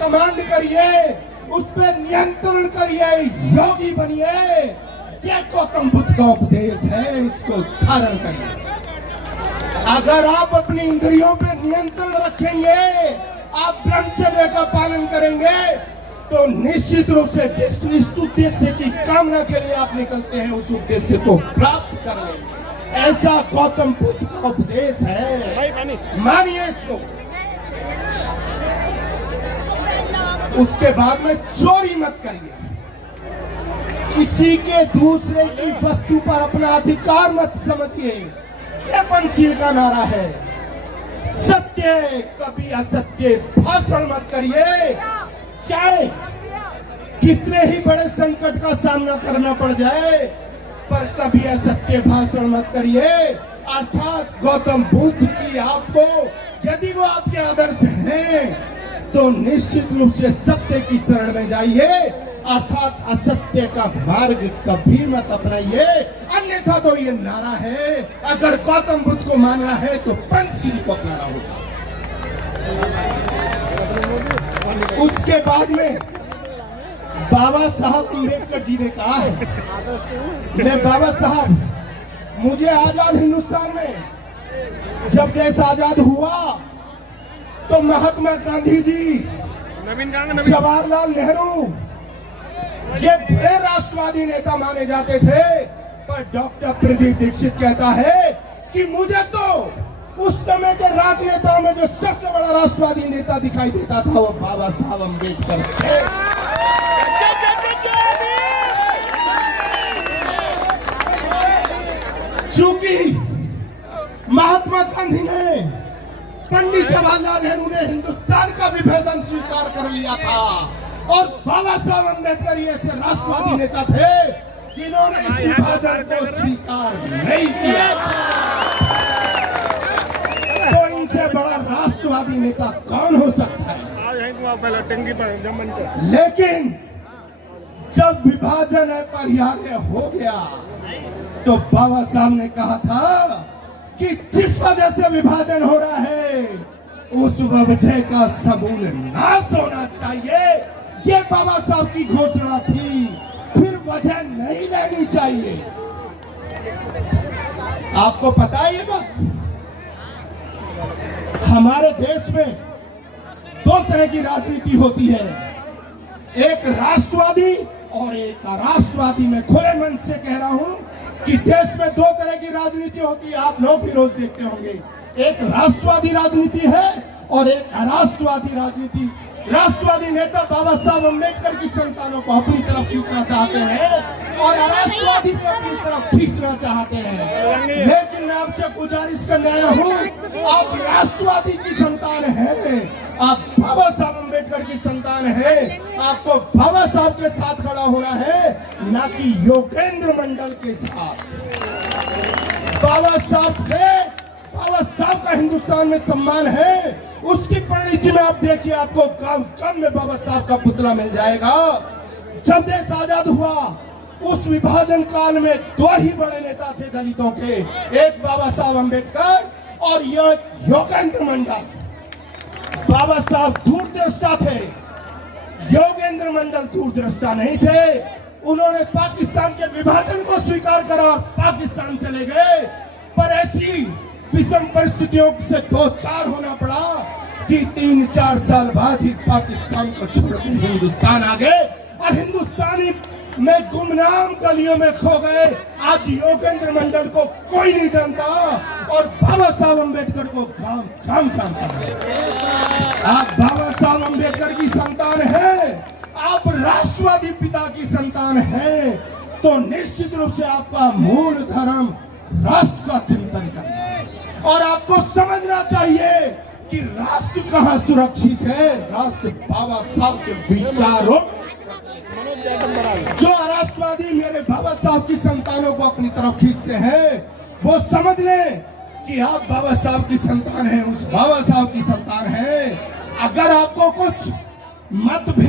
Command करिए, उस पर नियंत्रण करिए, योगी बनिए। ये गौतम बुद्ध का उपदेश है, इसको धारण करिए। अगर आप अपनी इंद्रियों पर नियंत्रण रखेंगे, आप ब्रह्मचर्य का पालन करेंगे, तो निश्चित रूप से जिस उद्देश्य की कामना के लिए आप निकलते हैं, उस उद्देश्य को प्राप्त कर लेंगे। ऐसा गौतम बुद्ध का उपदेश है, मानिए इसको। उसके बाद में चोरी मत करिए, किसी के दूसरे की वस्तु पर अपना अधिकार मत समझिए। यह पंचशील का नारा है। सत्य, कभी असत्य भाषण मत करिए, चाहे कितने ही बड़े संकट का सामना करना पड़ जाए, पर कभी असत्य भाषण मत करिए। अर्थात गौतम बुद्ध की आपको, यदि वो आपके आदर्श हैं, तो निश्चित रूप से सत्य की शरण में जाइए, अर्थात असत्य का मार्ग कभी मत अपनाइए। अन्यथा तो ये नारा है, अगर गौतम बुद्ध को मानना है तो पंचशील को अपनाना होगा। उसके बाद में बाबा साहब अम्बेडकर जी ने कहा है, मैं बाबा साहब, मुझे आजाद हिंदुस्तान में जब देश आजाद हुआ तो महात्मा गांधी जी, जवाहरलाल नेहरू, ये बड़े राष्ट्रवादी नेता माने जाते थे, पर डॉक्टर प्रदीप दीक्षित कहता है कि मुझे तो उस समय के राजनेताओं में जो सबसे बड़ा राष्ट्रवादी नेता दिखाई देता था, वो बाबा साहब अम्बेडकर थे। चूंकि महात्मा गांधी ने, पंडित जवाहरलाल नेहरू ने हिंदुस्तान का विभाजन स्वीकार कर लिया था, और बाबा साहब अम्बेडकर ऐसे राष्ट्रवादी नेता थे जिन्होंने इस विभाजन को स्वीकार नहीं किया। तो इनसे बड़ा राष्ट्रवादी नेता कौन हो सकता है? लेकिन जब विभाजन अपरिहार्य हो गया, तो बाबा साहब ने कहा था कि जिस वजह से विभाजन हो रहा है, उस वजह का समूल नाश होना चाहिए। ये बाबा साहब की घोषणा थी, फिर वजह नहीं लेनी चाहिए। आपको पता है ये बात? हमारे देश में दो तरह की राजनीति होती है, एक राष्ट्रवादी और एक अराष्ट्रवादी। मैं खुले मन से कह रहा हूं कि देश में दो तरह की राजनीति होती है, आप लोग भी रोज देखते होंगे। एक राष्ट्रवादी राजनीति है और एक अराष्ट्रवादी राजनीति। राष्ट्रवादी नेता बाबा साहब अम्बेडकर की संतानों को अपनी तरफ खींचना चाहते हैं और अराष्ट्रवादी भी अपनी तरफ खींचना चाहते हैं। लेकिन मैं आपसे गुजारिश करने आया हूँ, आप राष्ट्रवादी की संतान हैं, आप बाबा साहब अम्बेडकर की संतान हैं, आपको बाबा साहब के साथ खड़ा होना है, ना कि योगेंद्र मंडल के साथ। बाबा साहब का हिंदुस्तान में सम्मान है। उसकी परिणति में आप देखिए, आपको गांव में बाबा साहब का पुतला मिल जाएगा। जब देश आजाद हुआ, उस विभाजन काल में दो ही बड़े नेता थे दलितों के, एक बाबा साहब अम्बेडकर और योगेंद्र मंडल। बाबा साहब दूरदृष्टा थे, योगेंद्र मंडल दूरदृष्टा नहीं थे। उन्होंने पाकिस्तान के विभाजन को स्वीकार करा, पाकिस्तान चले गए, पर ऐसी विषम परिस्थितियों से दो चार होना पड़ा कि 3-4 साल बाद ही पाकिस्तान को छोड़कर हिंदुस्तान आ गए और हिंदुस्तानी में गुमनाम गलियों में खो गए। आज योगेंद्र मंडल को कोई नहीं जानता और बाबा साहब अम्बेडकर को गांव जानता है। आप बाबा साहब अम्बेडकर की संतान है, आप राष्ट्रवादी पिता की संतान है, तो निश्चित रूप से आपका मूल धर्म राष्ट्र का चिंतन करना है। और आपको समझना चाहिए कि राष्ट्र कहाँ सुरक्षित है, राष्ट्र बाबा साहब के विचारों। जो राष्ट्रवादी मेरे बाबा साहब की संतानों को अपनी तरफ खींचते हैं, वो समझ लें कि आप बाबा साहब की संतान हैं, उस बाबा साहब की संतान हैं। अगर आपको कुछ मतभेद